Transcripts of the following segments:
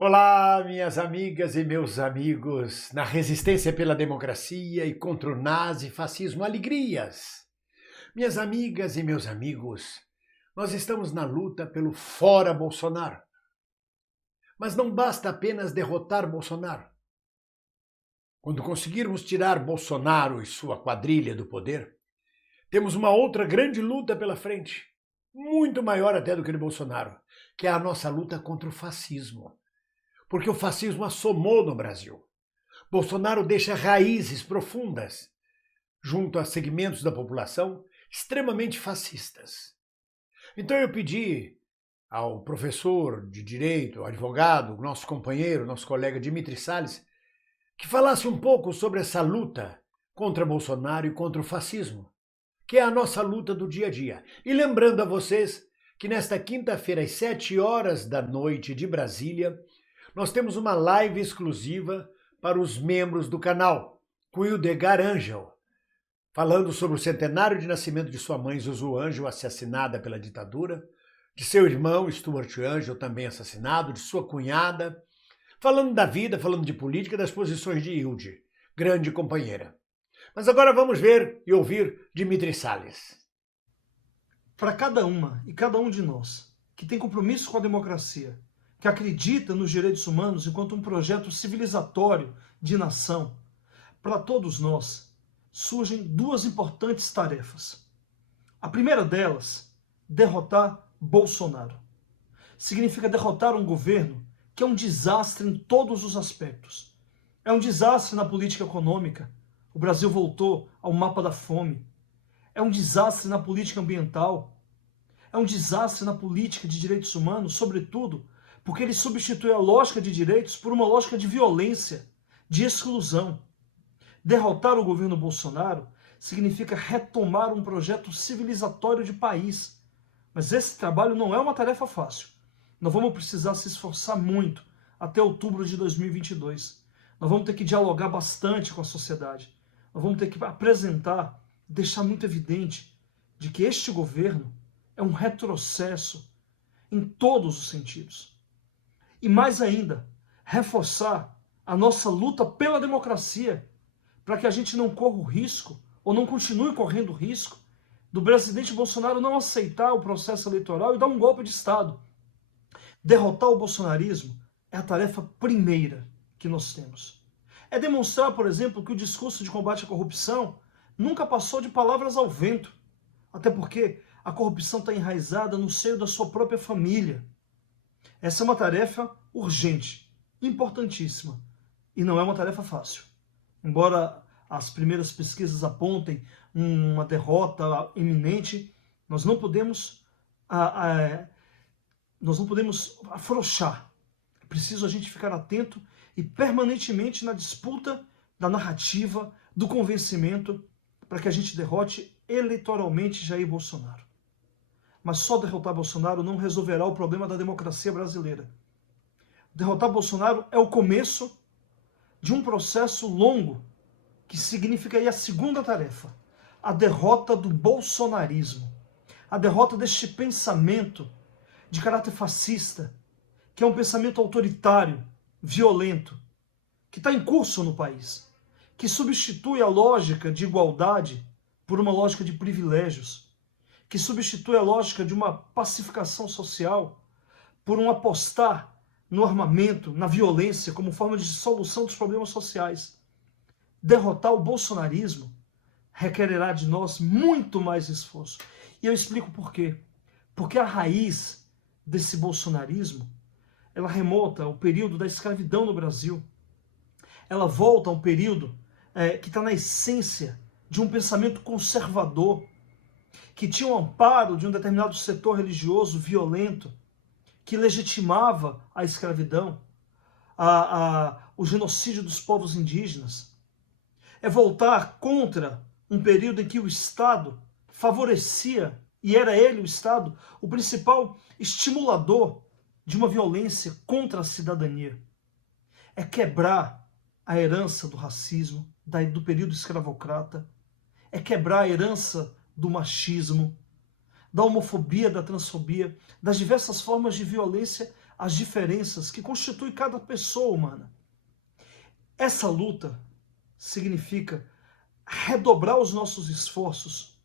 Olá, minhas amigas e meus amigos, na resistência pela democracia e contra o nazifascismo, alegrias. Minhas amigas e meus amigos, nós estamos na luta pelo fora Bolsonaro. Mas não basta apenas derrotar Bolsonaro. Quando conseguirmos tirar Bolsonaro e sua quadrilha do poder, temos uma outra grande luta pela frente, muito maior até do que de Bolsonaro, que é a nossa luta contra o fascismo. Porque o fascismo assomou no Brasil. Bolsonaro deixa raízes profundas junto a segmentos da população extremamente fascistas. Então eu pedi ao professor de direito, ao advogado, nosso companheiro, nosso colega Dimitri Salles, que falasse um pouco sobre essa luta contra Bolsonaro e contra o fascismo, que é a nossa luta do dia a dia. E lembrando a vocês que nesta quinta-feira, às 7 horas da noite de Brasília, nós temos uma live exclusiva para os membros do canal, com Hildegard Angel, falando sobre o centenário de nascimento de sua mãe, Zuzu Angel, assassinada pela ditadura, de seu irmão, Stuart Angel, também assassinado, de sua cunhada, falando da vida, falando de política, das posições de Hilde, grande companheira. Mas agora vamos ver e ouvir Dimitri Salles. Para cada uma e cada um de nós que tem compromisso com a democracia, que acredita nos direitos humanos enquanto um projeto civilizatório de nação, para todos nós surgem duas importantes tarefas. A primeira delas, derrotar Bolsonaro. Significa derrotar um governo que é um desastre em todos os aspectos. É um desastre na política econômica. O Brasil voltou ao mapa da fome. É um desastre na política ambiental. É um desastre na política de direitos humanos, sobretudo porque ele substitui a lógica de direitos por uma lógica de violência, de exclusão. Derrotar o governo Bolsonaro significa retomar um projeto civilizatório de país. Mas esse trabalho não é uma tarefa fácil. Nós vamos precisar se esforçar muito até outubro de 2022. Nós vamos ter que dialogar bastante com a sociedade. Nós vamos ter que apresentar, deixar muito evidente de que este governo é um retrocesso em todos os sentidos. E mais ainda, reforçar a nossa luta pela democracia, para que a gente não corra o risco, ou não continue correndo o risco, do presidente Bolsonaro não aceitar o processo eleitoral e dar um golpe de Estado. Derrotar o bolsonarismo é a tarefa primeira que nós temos. É demonstrar, por exemplo, que o discurso de combate à corrupção nunca passou de palavras ao vento, até porque a corrupção está enraizada no seio da sua própria família. Essa é uma tarefa urgente, importantíssima, e não é uma tarefa fácil. Embora as primeiras pesquisas apontem uma derrota iminente, nós não podemos afrouxar. É preciso a gente ficar atento e permanentemente na disputa da narrativa, do convencimento, para que a gente derrote eleitoralmente Jair Bolsonaro. Mas só derrotar Bolsonaro não resolverá o problema da democracia brasileira. Derrotar Bolsonaro é o começo de um processo longo, que significaria a segunda tarefa, a derrota do bolsonarismo, a derrota deste pensamento de caráter fascista, que é um pensamento autoritário, violento, que está em curso no país, que substitui a lógica de igualdade por uma lógica de privilégios, que substitui a lógica de uma pacificação social por um apostar no armamento, na violência, como forma de solução dos problemas sociais. Derrotar o bolsonarismo requererá de nós muito mais esforço. E eu explico por quê. Porque a raiz desse bolsonarismo, ela remonta ao período da escravidão no Brasil. Ela volta a um período que está na essência de um pensamento conservador, que tinha o amparo de um determinado setor religioso violento, que legitimava a escravidão, o genocídio dos povos indígenas. É voltar contra um período em que o Estado favorecia, e era ele, o Estado, o principal estimulador de uma violência contra a cidadania. É quebrar a herança do racismo, do período escravocrata, é quebrar a herança do machismo, da homofobia, da transfobia, das diversas formas de violência as diferenças que constituem cada pessoa humana. Essa luta significa redobrar os nossos esforços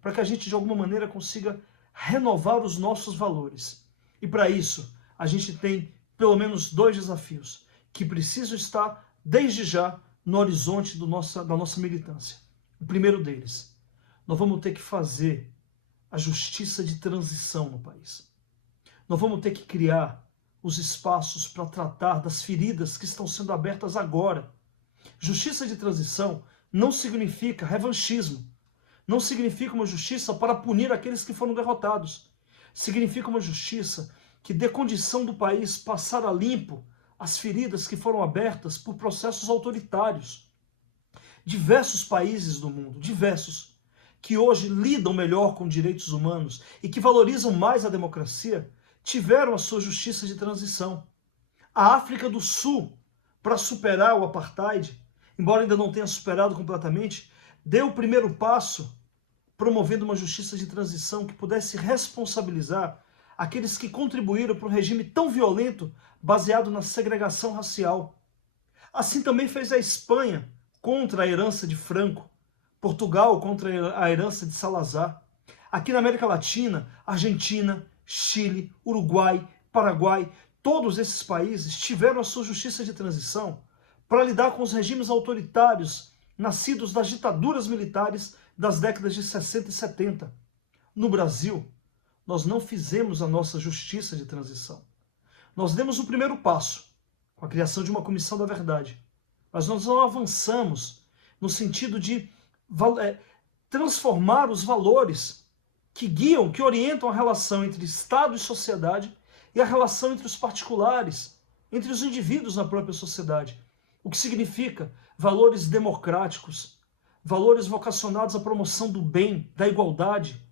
para que a gente de alguma maneira consiga renovar os nossos valores. E para isso, a gente tem pelo menos 2 desafios que precisam estar desde já no horizonte da nossa militância. O primeiro deles, nós vamos ter que fazer a justiça de transição no país. Nós vamos ter que criar os espaços para tratar das feridas que estão sendo abertas agora. Justiça de transição não significa revanchismo, não significa uma justiça para punir aqueles que foram derrotados. Significa uma justiça que dê condição do país passar a limpo as feridas que foram abertas por processos autoritários. Diversos países do mundo, diversos, que hoje lidam melhor com direitos humanos e que valorizam mais a democracia, tiveram a sua justiça de transição. A África do Sul, para superar o apartheid, embora ainda não tenha superado completamente, deu o primeiro passo promovendo uma justiça de transição que pudesse responsabilizar aqueles que contribuíram para um regime tão violento baseado na segregação racial. Assim também fez a Espanha contra a herança de Franco, Portugal contra a herança de Salazar. Aqui na América Latina, Argentina, Chile, Uruguai, Paraguai, todos esses países tiveram a sua justiça de transição para lidar com os regimes autoritários nascidos das ditaduras militares das décadas de 60 e 70. No Brasil, nós não fizemos a nossa justiça de transição. Nós demos o primeiro passo, com a criação de uma comissão da verdade, mas nós não avançamos no sentido de transformar os valores que guiam, que orientam a relação entre Estado e sociedade e a relação entre os particulares, entre os indivíduos na própria sociedade. O que significa valores democráticos, valores vocacionados à promoção do bem, da igualdade,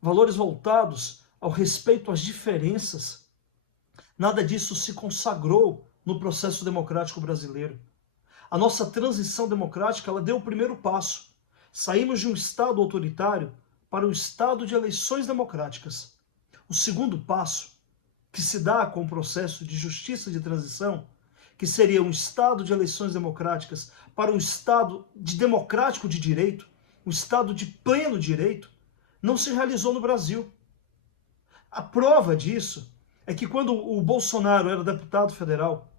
valores voltados ao respeito às diferenças. Nada disso se consagrou no processo democrático brasileiro. A nossa transição democrática, ela deu o primeiro passo. Saímos de um Estado autoritário para um Estado de eleições democráticas. O segundo passo, que se dá com o processo de justiça de transição, que seria um Estado de eleições democráticas para um Estado democrático de direito, um Estado de pleno direito, não se realizou no Brasil. A prova disso é que quando o Bolsonaro era deputado federal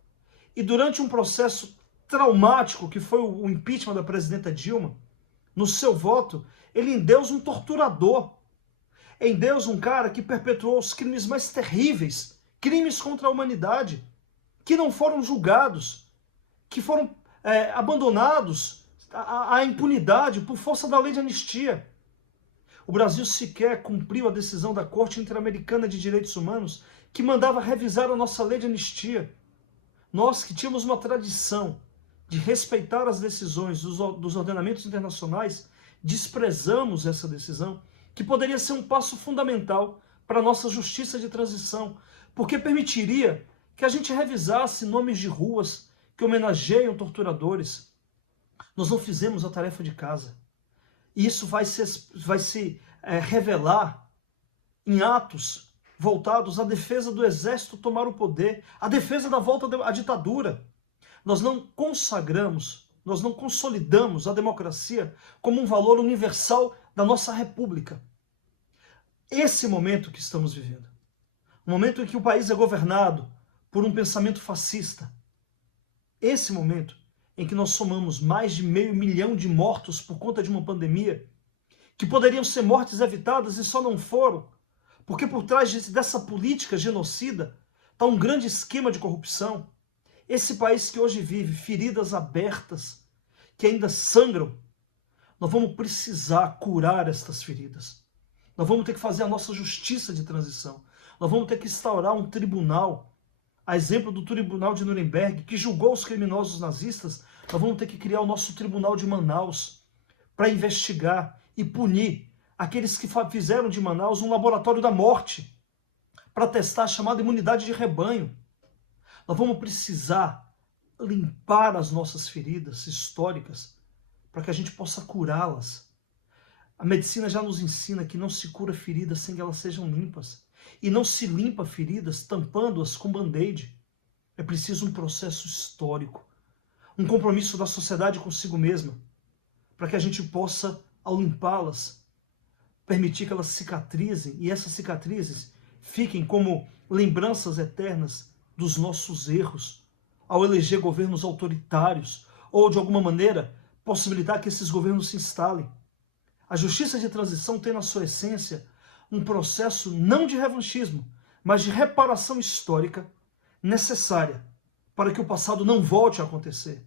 e durante um processo traumático que foi o impeachment da presidenta Dilma, no seu voto, ele endeus um torturador, endeus um cara que perpetuou os crimes mais terríveis, crimes contra a humanidade, que não foram julgados, que foram abandonados à impunidade por força da lei de anistia. O Brasil sequer cumpriu a decisão da Corte Interamericana de Direitos Humanos que mandava revisar a nossa lei de anistia. Nós que tínhamos uma tradição de respeitar as decisões dos ordenamentos internacionais, desprezamos essa decisão, que poderia ser um passo fundamental para a nossa justiça de transição, porque permitiria que a gente revisasse nomes de ruas que homenageiam torturadores. Nós não fizemos a tarefa de casa. E isso vai se revelar em atos voltados à defesa do exército tomar o poder, à defesa da volta à ditadura. Nós não consagramos, nós não consolidamos a democracia como um valor universal da nossa república. Esse momento que estamos vivendo, o momento em que o país é governado por um pensamento fascista, esse momento em que nós somamos mais de 500 mil de mortos por conta de uma pandemia, que poderiam ser mortes evitadas e só não foram, porque por trás dessa política genocida está um grande esquema de corrupção. Esse país que hoje vive feridas abertas, que ainda sangram, nós vamos precisar curar estas feridas. Nós vamos ter que fazer a nossa justiça de transição. Nós vamos ter que instaurar um tribunal, a exemplo do Tribunal de Nuremberg, que julgou os criminosos nazistas. Nós vamos ter que criar o nosso Tribunal de Manaus para investigar e punir aqueles que fizeram de Manaus um laboratório da morte, para testar a chamada imunidade de rebanho. Nós vamos precisar limpar as nossas feridas históricas para que a gente possa curá-las. A medicina já nos ensina que não se cura feridas sem que elas sejam limpas. E não se limpa feridas tampando-as com band-aid. É preciso um processo histórico, um compromisso da sociedade consigo mesma, para que a gente possa, ao limpá-las, permitir que elas cicatrizem e essas cicatrizes fiquem como lembranças eternas dos nossos erros, ao eleger governos autoritários ou, de alguma maneira, possibilitar que esses governos se instalem. A justiça de transição tem na sua essência um processo não de revanchismo, mas de reparação histórica necessária para que o passado não volte a acontecer.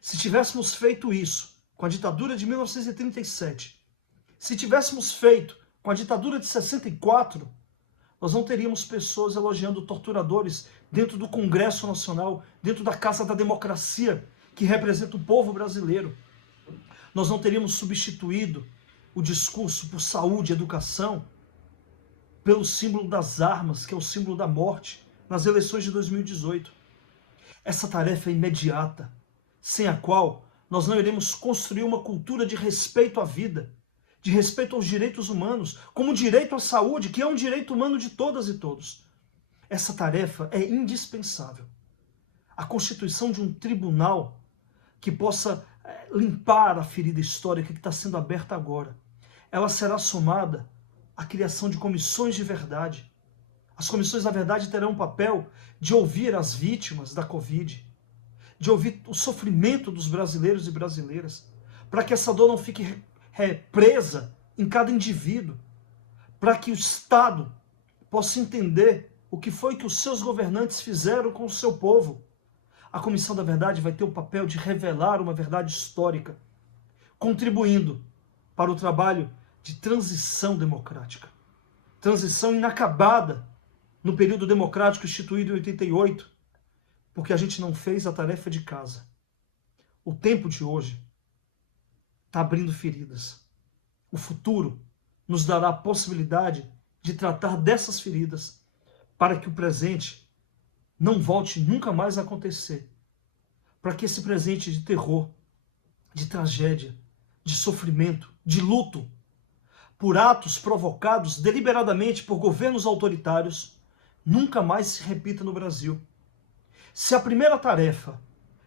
Se tivéssemos feito isso com a ditadura de 1937, se tivéssemos feito com a ditadura de 64, nós não teríamos pessoas elogiando torturadores dentro do Congresso Nacional, dentro da Casa da Democracia, que representa o povo brasileiro. Nós não teríamos substituído o discurso por saúde e educação pelo símbolo das armas, que é o símbolo da morte, nas eleições de 2018. Essa tarefa é imediata, sem a qual nós não iremos construir uma cultura de respeito à vida, de respeito aos direitos humanos, como o direito à saúde, que é um direito humano de todas e todos. Essa tarefa é indispensável. A constituição de um tribunal que possa limpar a ferida histórica que está sendo aberta agora, ela será somada à criação de comissões de verdade. As comissões da verdade terão um papel de ouvir as vítimas da Covid, de ouvir o sofrimento dos brasileiros e brasileiras, para que essa dor não fique presa em cada indivíduo, para que o Estado possa entender o que foi que os seus governantes fizeram com o seu povo. A Comissão da Verdade vai ter o papel de revelar uma verdade histórica, contribuindo para o trabalho de transição democrática. Transição inacabada no período democrático instituído em 88, porque a gente não fez a tarefa de casa. O tempo de hoje está abrindo feridas. O futuro nos dará a possibilidade de tratar dessas feridas para que o presente não volte nunca mais a acontecer. Para que esse presente de terror, de tragédia, de sofrimento, de luto, por atos provocados deliberadamente por governos autoritários, nunca mais se repita no Brasil. Se a primeira tarefa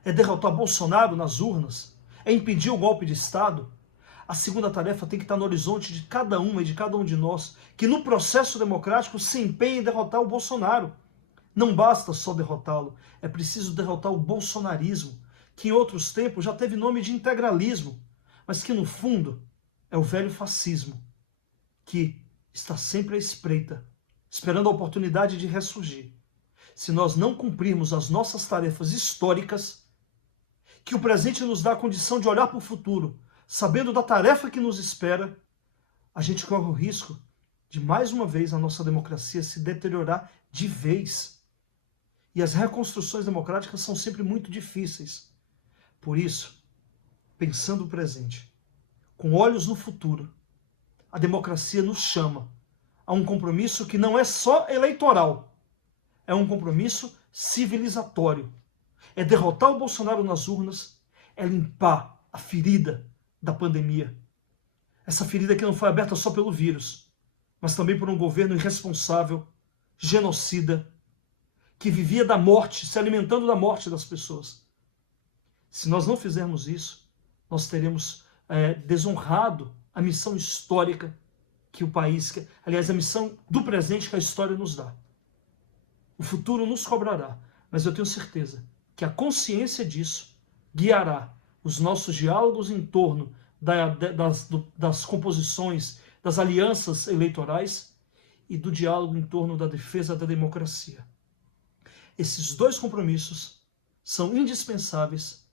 é derrotar Bolsonaro nas urnas, é impedir o golpe de Estado, a segunda tarefa tem que estar no horizonte de cada uma e de cada um de nós, que no processo democrático se empenhe em derrotar o Bolsonaro. Não basta só derrotá-lo, é preciso derrotar o bolsonarismo, que em outros tempos já teve nome de integralismo, mas que no fundo é o velho fascismo, que está sempre à espreita, esperando a oportunidade de ressurgir. Se nós não cumprirmos as nossas tarefas históricas, que o presente nos dá a condição de olhar para o futuro, sabendo da tarefa que nos espera, a gente corre o risco de, mais uma vez, a nossa democracia se deteriorar de vez. E as reconstruções democráticas são sempre muito difíceis. Por isso, pensando o presente, com olhos no futuro, a democracia nos chama a um compromisso que não é só eleitoral, é um compromisso civilizatório. É derrotar o Bolsonaro nas urnas, é limpar a ferida da pandemia. Essa ferida que não foi aberta só pelo vírus, mas também por um governo irresponsável, genocida, que vivia da morte, se alimentando da morte das pessoas. Se nós não fizermos isso, nós teremos desonrado a missão histórica que o país, aliás, a missão do presente que a história nos dá. O futuro nos cobrará, mas eu tenho certeza que a consciência disso guiará os nossos diálogos em torno das composições, das alianças eleitorais e do diálogo em torno da defesa da democracia. Esses dois compromissos são indispensáveis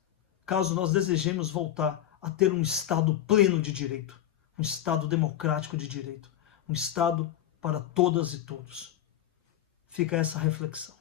caso nós desejemos voltar a ter um Estado pleno de direito, um Estado democrático de direito, um Estado para todas e todos. Fica essa reflexão.